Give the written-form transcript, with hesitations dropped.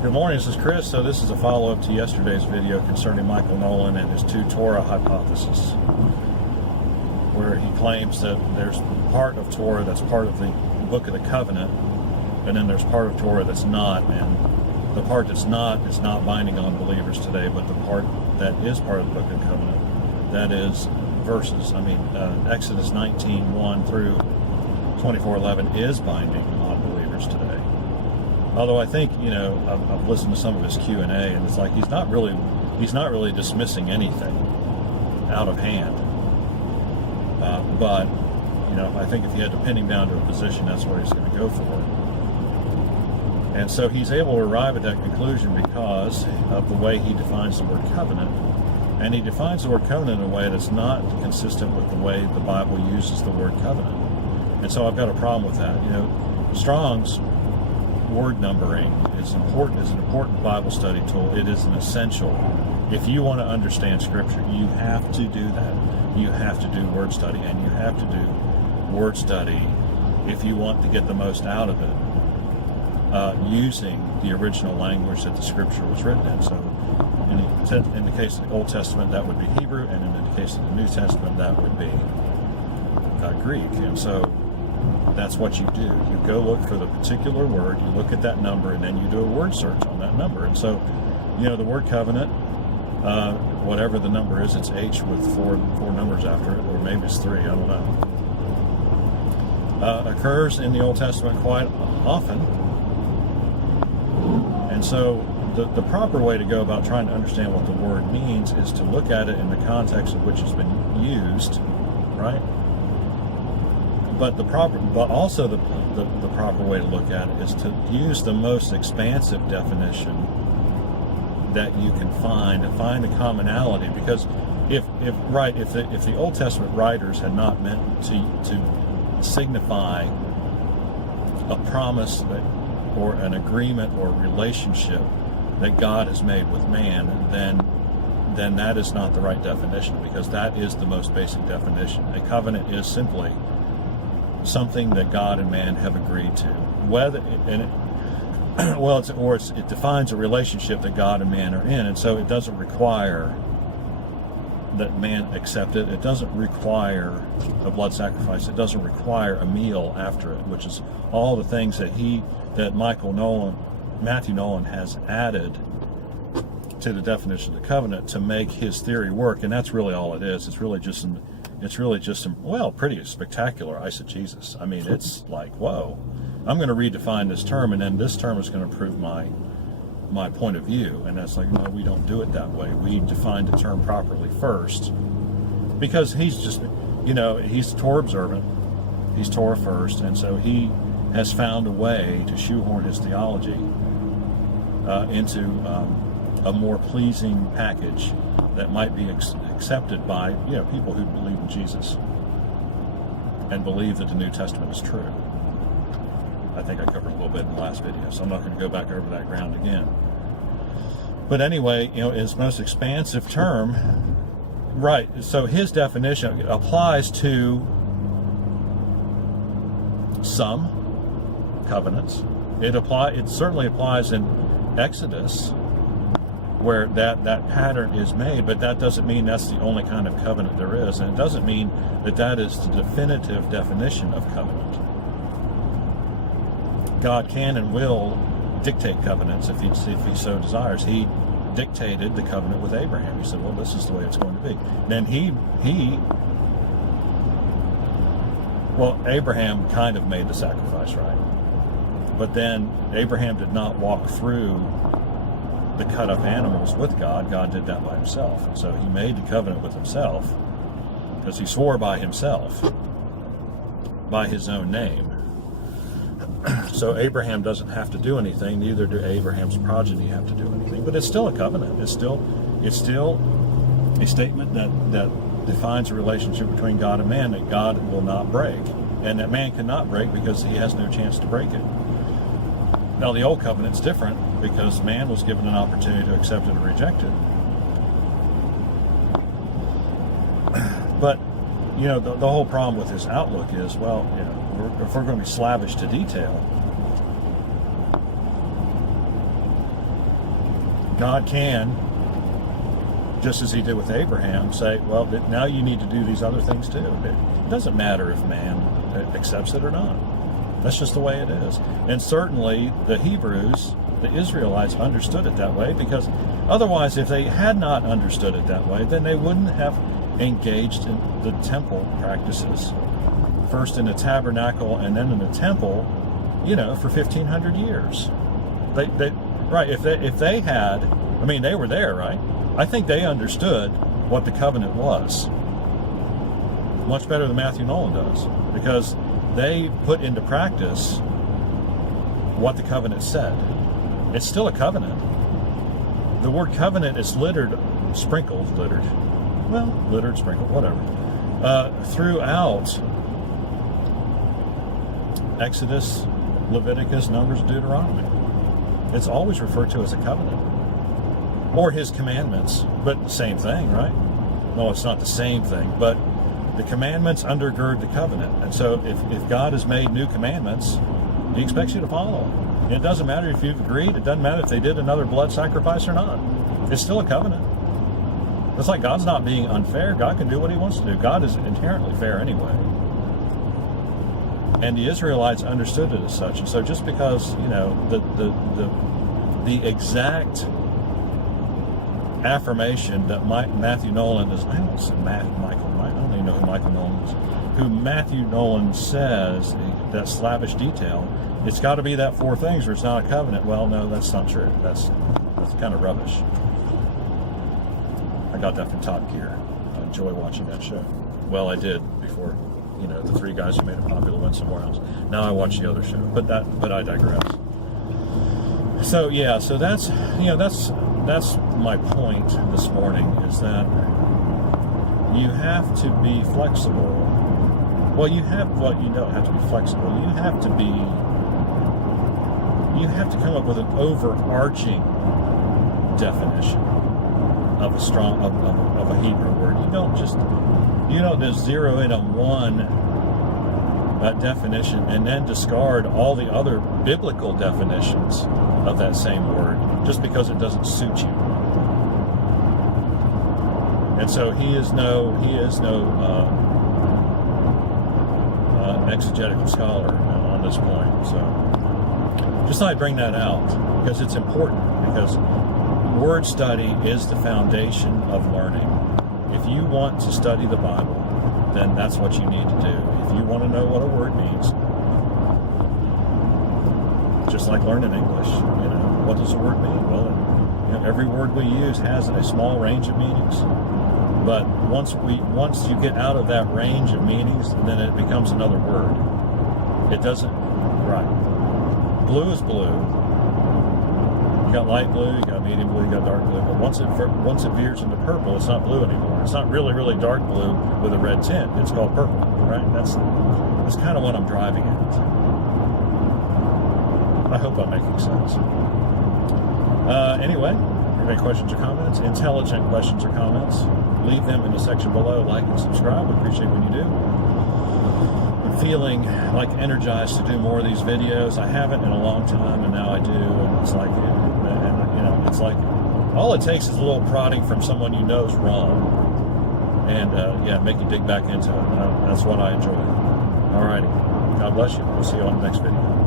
Good morning, this is Chris. So this is a follow-up to yesterday's video concerning Michael Nolan and his two Torah hypothesis, where he claims that there's part of Torah that's part of the Book of the Covenant, and then there's part of Torah that's not, and the part that's not is not binding on believers today, but the part that is part of the Book of the Covenant, that is verses, Exodus 19:1 through 24:11 is binding on believers today. Although I think, I've listened to some of his Q&A, and it's like he's not really dismissing anything out of hand. But I think if you had to pin him down to a position, that's what he's going to go for. And so he's able to arrive at that conclusion because of the way he defines the word covenant. And he defines the word covenant in a way that's not consistent with the way the Bible uses the word covenant. And so I've got a problem with that. Strong's word numbering is an important Bible study tool. It is an essential. If you want to understand Scripture, you have to do that. You have to do word study, and you have to do word study if you want to get the most out of it, using the original language that the Scripture was written in. So in the case of the Old Testament, that would be Hebrew, and in the case of the New Testament, that would be Greek. And so that's what you do. You go look for the particular word, you look at that number, and then you do a word search on that number. And so, the word covenant, whatever the number is, it's H with four numbers after it, or maybe it's 3, I don't know, occurs in the Old Testament quite often. And so the proper way to go about trying to understand what the word means is to look at it in the context of which it's been used, right? But the proper way to look at it is to use the most expansive definition that you can find, and find a commonality. Because if the Old Testament writers had not meant to signify a promise or an agreement or relationship that God has made with man, then that is not the right definition, because that is the most basic definition. A covenant is simply something that God and man have agreed to. It defines a relationship that God and man are in, and so it doesn't require that man accept it. It doesn't require a blood sacrifice. It doesn't require a meal after it, which is all the things that Matthew Nolan has added to the definition of the covenant to make his theory work. And that's really all it is. It's really just some pretty spectacular eisegesis. It's like, whoa, I'm going to redefine this term, and then this term is going to prove my point of view. And that's like, no, we don't do it that way. We define the term properly first, because he's just, he's Torah observant. He's Torah first, and so he has found a way to shoehorn his theology into a more pleasing package that might be accepted by people who believe in Jesus and believe that the New Testament is true. I think I covered a little bit in the last video, so I'm not going to go back over that ground again. But anyway, his most expansive term, right? So his definition applies to some covenants. It certainly applies in Exodus, where that pattern is made, but that doesn't mean that's the only kind of covenant there is, and it doesn't mean that is the definitive definition of covenant. God can and will dictate covenants if he so desires. He dictated the covenant with Abraham. He said, well, this is the way it's going to be. Then Abraham kind of made the sacrifice, right? But then Abraham did not walk through the cut up animals with God. God did that by himself. And so he made the covenant with himself because he swore by himself, by his own name. So Abraham doesn't have to do anything, neither do Abraham's progeny have to do anything. But it's still a covenant. It's still a statement that defines a relationship between God and man that God will not break, and that man cannot break because he has no chance to break it. Now, the old covenant's different because man was given an opportunity to accept it or reject it. But, the whole problem with his outlook is, if we're going to be slavish to detail, God can, just as he did with Abraham, say, well, now you need to do these other things too. It doesn't matter if man accepts it or not. That's just the way it is. And certainly the Hebrews, the Israelites, understood it that way, because otherwise, if they had not understood it that way, then they wouldn't have engaged in the temple practices, first in the tabernacle and then in the temple, for 1,500 years. Right? If they had, I mean, they were there, right? I think they understood what the covenant was much better than Matthew Nolan does, because they put into practice what the covenant said. It's still a covenant. The word covenant is sprinkled, sprinkled, whatever, throughout Exodus, Leviticus, Numbers, Deuteronomy. It's always referred to as a covenant, or his commandments, but same thing, right? No, it's not the same thing, but the commandments undergird the covenant. And so if God has made new commandments, he expects you to follow them. And it doesn't matter if you've agreed. It doesn't matter if they did another blood sacrifice or not. It's still a covenant. It's like God's not being unfair. God can do what he wants to do. God is inherently fair anyway. And the Israelites understood it as such. And so just because, the exact affirmation that Matthew Nolan is, I don't say Michael, I don't even know who Michael Nolan is, who Matthew Nolan says, that slavish detail, it's got to be that four things or it's not a covenant. Well, no, that's not true. That's kind of rubbish. I got that from Top Gear. I enjoy watching that show. Well, I did before, the three guys who made it popular went somewhere else. Now I watch the other show, but I digress. So yeah, so that's my point this morning, is that you have to be flexible. Well, you don't have to be flexible. You have to come up with an overarching definition of a Hebrew word. You don't just zero in on one definition and then discard all the other biblical definitions of that same word just because it doesn't suit you. And so he is no exegetical scholar on this point. So just thought I'd bring that out because it's important, because word study is the foundation of learning. If you want to study the Bible, then that's what you need to do. If you want to know what a word means, just like learning English, what does a word mean? Well, every word we use has a small range of meanings. But once you get out of that range of meanings, then it becomes another word. It doesn't, right. Blue is blue. You got light blue, you got medium blue, you got dark blue. But once it veers into purple, it's not blue anymore. It's not really, really dark blue with a red tint. It's called purple, right? That's kind of what I'm driving at. I hope I'm making sense. Anyway, if you have any questions or comments, intelligent questions or comments, leave them in the section below. Like and subscribe. I appreciate when you do. I'm feeling like energized to do more of these videos. I haven't in a long time, and now I do. And it's like, it's like all it takes is a little prodding from someone you know is wrong, and make you dig back into it. That's what I enjoy. Alrighty, God bless you. We'll see you on the next video.